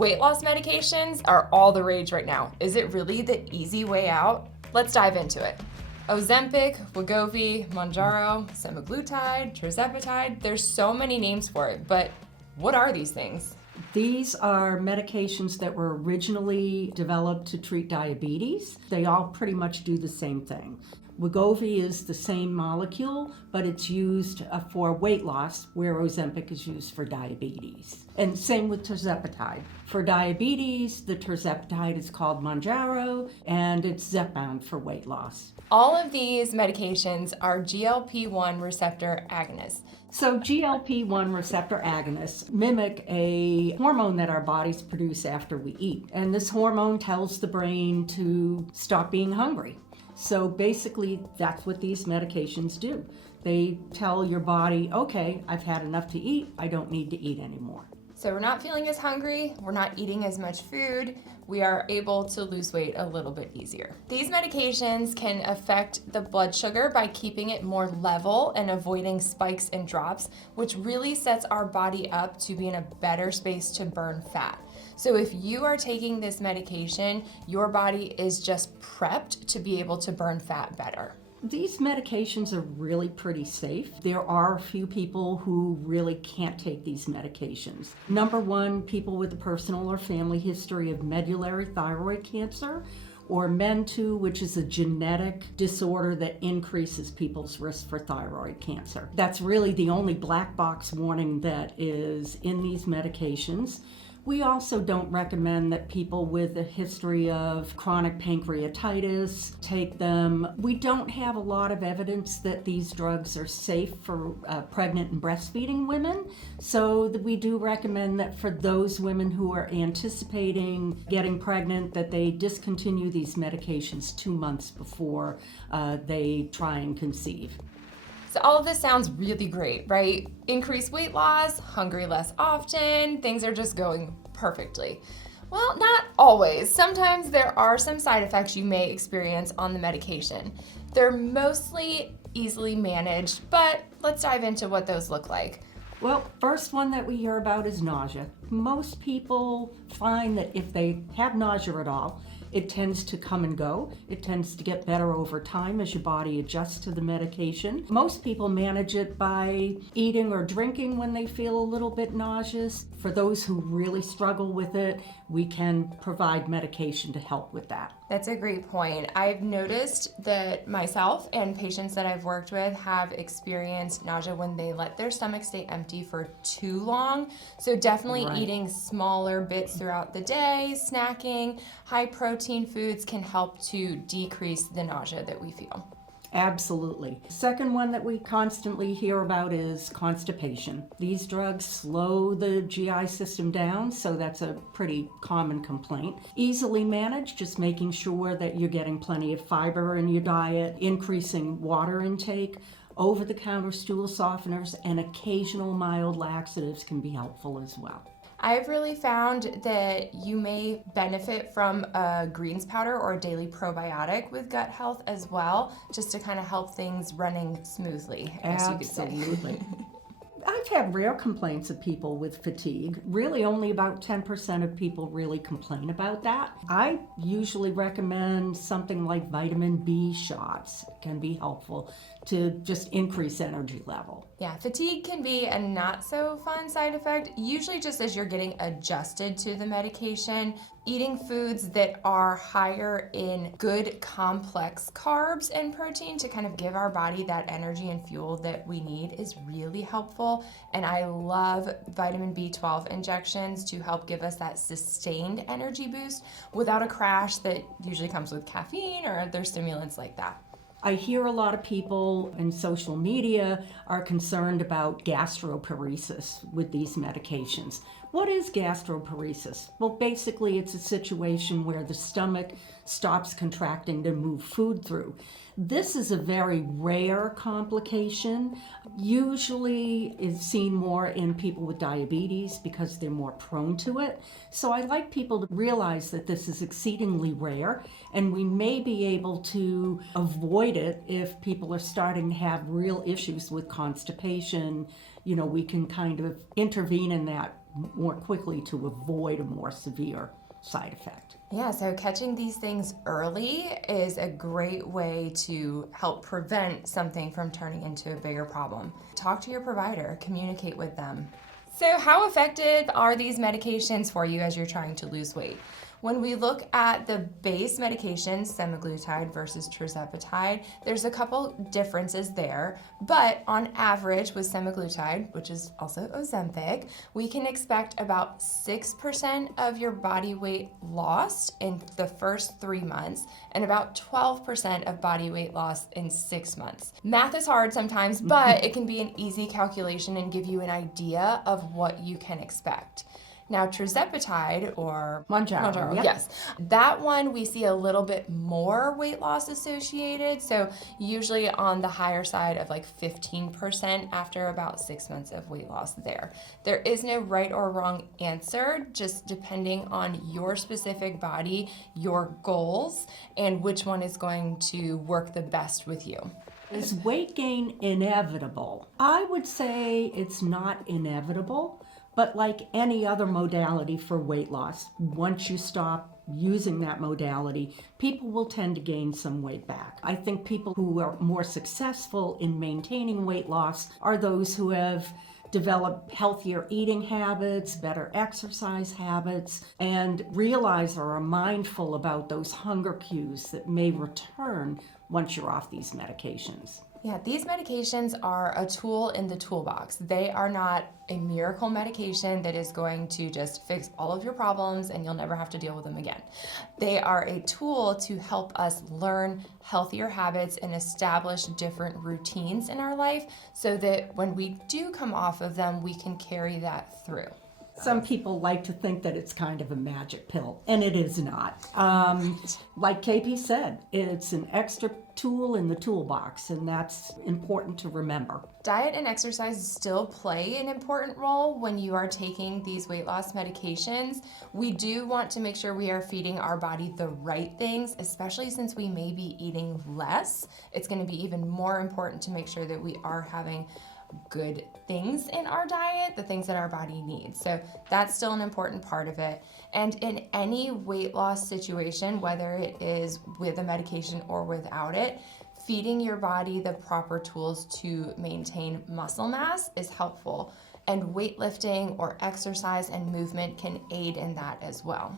Weight loss medications are all the rage right now. Is it really the easy way out? Let's dive into it. Ozempic, Wegovy, Mounjaro, semaglutide, tirzepatide, there's so many names for it, but what are these things? These are medications that were originally developed to treat diabetes. They all pretty much do the same thing. Wegovy is the same molecule, but it's used for weight loss, where Ozempic is used for diabetes. And same with tirzepatide. For diabetes, the tirzepatide is called Mounjaro, and it's Zepbound for weight loss. All of these medications are GLP-1 receptor agonists. So GLP-1 receptor agonists mimic a hormone that our bodies produce after we eat. And this hormone tells the brain to stop being hungry. So basically, that's what these medications do. They tell your body, okay, I've had enough to eat, I don't need to eat anymore. So we're not feeling as hungry, we're not eating as much food, we are able to lose weight a little bit easier. These medications can affect the blood sugar by keeping it more level and avoiding spikes and drops, which really sets our body up to be in a better space to burn fat. So if you are taking this medication, your body is just prepped to be able to burn fat better. These medications are really pretty safe. There are a few people who really can't take these medications. Number one, people with a personal or family history of medullary thyroid cancer, or MEN2, which is a genetic disorder that increases people's risk for thyroid cancer. That's really the only black box warning that is in these medications. We also don't recommend that people with a history of chronic pancreatitis take them. We don't have a lot of evidence that these drugs are safe for pregnant and breastfeeding women, so we do recommend that for those women who are anticipating getting pregnant, that they discontinue these medications 2 months before they try and conceive. So all of this sounds really great, right? Increased weight loss, hungry less often, things are just going perfectly. Well, not always. Sometimes there are some side effects you may experience on the medication. They're mostly easily managed, but let's dive into what those look like. Well, first one that we hear about is nausea. Most people find that if they have nausea at all, it tends to come and go. It tends to get better over time as your body adjusts to the medication. Most people manage it by eating or drinking when they feel a little bit nauseous. For those who really struggle with it, we can provide medication to help with that. That's a great point. I've noticed that myself and patients that I've worked with have experienced nausea when they let their stomach stay empty for too long. So definitely eating smaller bits throughout the day, snacking, high protein foods can help to decrease the nausea that we feel. Absolutely. Second one that we constantly hear about is constipation. These drugs slow the GI system down, so that's a pretty common complaint. Easily managed, just making sure that you're getting plenty of fiber in your diet, increasing water intake. Over-the-counter stool softeners and occasional mild laxatives can be helpful as well. I've really found that you may benefit from a greens powder or a daily probiotic with gut health as well, just to kind of help things running smoothly, I guess you could say. Absolutely. I've had rare complaints of people with fatigue. Really, only about 10% of people really complain about that. I usually recommend something like vitamin B shots. It can be helpful to just increase energy level. Yeah, fatigue can be a not so fun side effect, usually just as you're getting adjusted to the medication. Eating foods that are higher in good complex carbs and protein to kind of give our body that energy and fuel that we need is really helpful. And I love vitamin B12 injections to help give us that sustained energy boost without a crash that usually comes with caffeine or other stimulants like that. I hear a lot of people in social media are concerned about gastroparesis with these medications. What is gastroparesis? Well, basically it's a situation where the stomach stops contracting to move food through. This is a very rare complication. Usually is seen more in people with diabetes because they're more prone to it. So I like people to realize that this is exceedingly rare, and we may be able to avoid it if people are starting to have real issues with constipation. We can kind of intervene in that more quickly to avoid a more severe side effect. Yeah, so catching these things early is a great way to help prevent something from turning into a bigger problem. Talk to your provider, communicate with them. So how effective are these medications for you as you're trying to lose weight? When we look at the base medications, semaglutide versus tirzepatide, there's a couple differences there, but on average with semaglutide, which is also Ozempic, we can expect about 6% of your body weight lost in the first 3 months and about 12% of body weight loss in 6 months. Math is hard sometimes, but it can be an easy calculation and give you an idea of what you can expect. Now, tirzepatide or Mounjaro, yep. Yes, that one we see a little bit more weight loss associated. So usually on the higher side of like 15% after about 6 months of weight loss there. There is no right or wrong answer, just depending on your specific body, your goals, and which one is going to work the best with you. Is weight gain inevitable? I would say it's not inevitable. But like any other modality for weight loss, once you stop using that modality, people will tend to gain some weight back. I think people who are more successful in maintaining weight loss are those who have developed healthier eating habits, better exercise habits, and realize or are mindful about those hunger cues that may return once you're off these medications. Yeah, these medications are a tool in the toolbox. They are not a miracle medication that is going to just fix all of your problems and you'll never have to deal with them again. They are a tool to help us learn healthier habits and establish different routines in our life so that when we do come off of them, we can carry that through. Some people like to think that it's kind of a magic pill, and it is not. Like KP said, it's an extra tool in the toolbox, and that's important to remember. Diet and exercise still play an important role when you are taking these weight loss medications. We do want to make sure we are feeding our body the right things, especially since we may be eating less. It's going to be even more important to make sure that we are having good things in our diet, the things that our body needs. So that's still an important part of it. And in any weight loss situation, whether it is with a medication or without it, feeding your body the proper tools to maintain muscle mass is helpful. And weightlifting or exercise and movement can aid in that as well.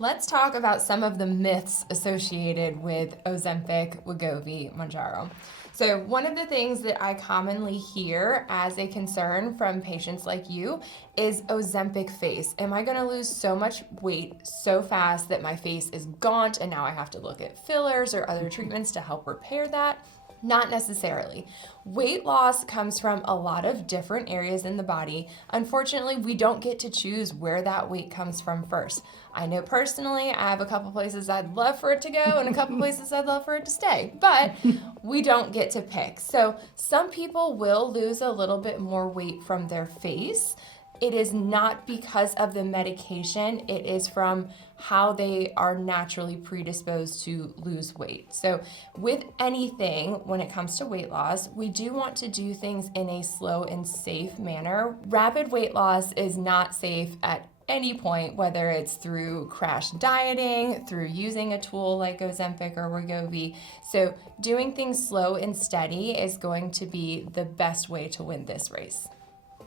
Let's talk about some of the myths associated with Ozempic, Wegovy, Mounjaro. So one of the things that I commonly hear as a concern from patients like you is Ozempic face. Am I going to lose so much weight so fast that my face is gaunt and now I have to look at fillers or other treatments to help repair that? Not necessarily. Weight loss comes from a lot of different areas in the body. Unfortunately, we don't get to choose where that weight comes from first. I know personally, I have a couple places I'd love for it to go and a couple places I'd love for it to stay, but we don't get to pick. So some people will lose a little bit more weight from their face. It is not because of the medication, it is from how they are naturally predisposed to lose weight. So with anything, when it comes to weight loss, we do want to do things in a slow and safe manner. Rapid weight loss is not safe at any point, whether it's through crash dieting, through using a tool like Ozempic or Wegovy. So doing things slow and steady is going to be the best way to win this race.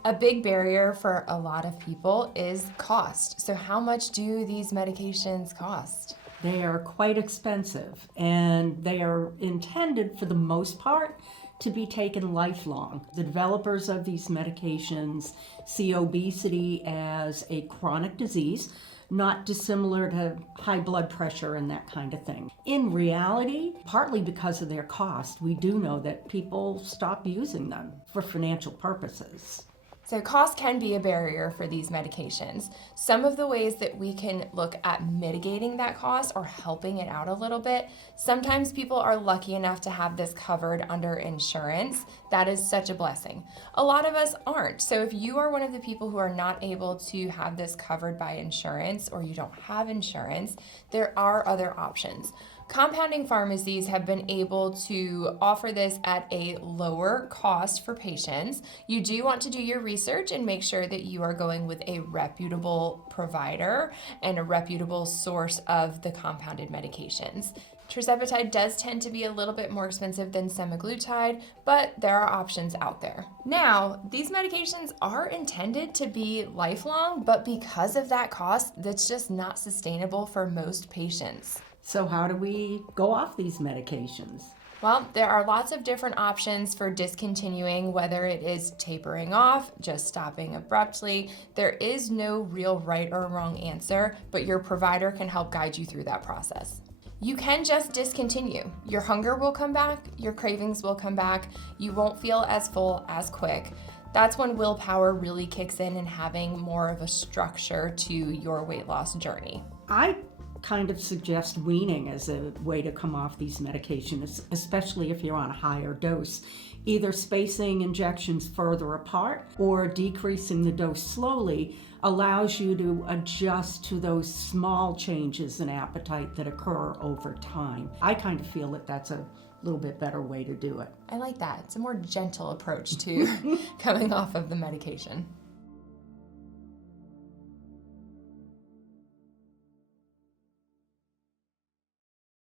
A big barrier for a lot of people is cost. So how much do these medications cost? They are quite expensive, and they are intended, for the most part, to be taken lifelong. The developers of these medications see obesity as a chronic disease, not dissimilar to high blood pressure and that kind of thing. In reality, partly because of their cost, we do know that people stop using them for financial purposes. So cost can be a barrier for these medications. Some of the ways that we can look at mitigating that cost or helping it out a little bit, sometimes people are lucky enough to have this covered under insurance. That is such a blessing. A lot of us aren't. So if you are one of the people who are not able to have this covered by insurance or you don't have insurance, there are other options. Compounding pharmacies have been able to offer this at a lower cost for patients. You do want to do your research and make sure that you are going with a reputable provider and a reputable source of the compounded medications. Tirzepatide does tend to be a little bit more expensive than semaglutide, but there are options out there. Now, these medications are intended to be lifelong, but because of that cost, that's just not sustainable for most patients. So how do we go off these medications? Well, there are lots of different options for discontinuing, whether it is tapering off, just stopping abruptly. There is no real right or wrong answer, but your provider can help guide you through that process. You can just discontinue. Your hunger will come back, your cravings will come back, you won't feel as full as quick. That's when willpower really kicks in and having more of a structure to your weight loss journey. I kind of suggest weaning as a way to come off these medications, especially if you're on a higher dose. Either spacing injections further apart or decreasing the dose slowly allows you to adjust to those small changes in appetite that occur over time. I kind of feel that that's a little bit better way to do it. I like that. It's a more gentle approach to coming off of the medication.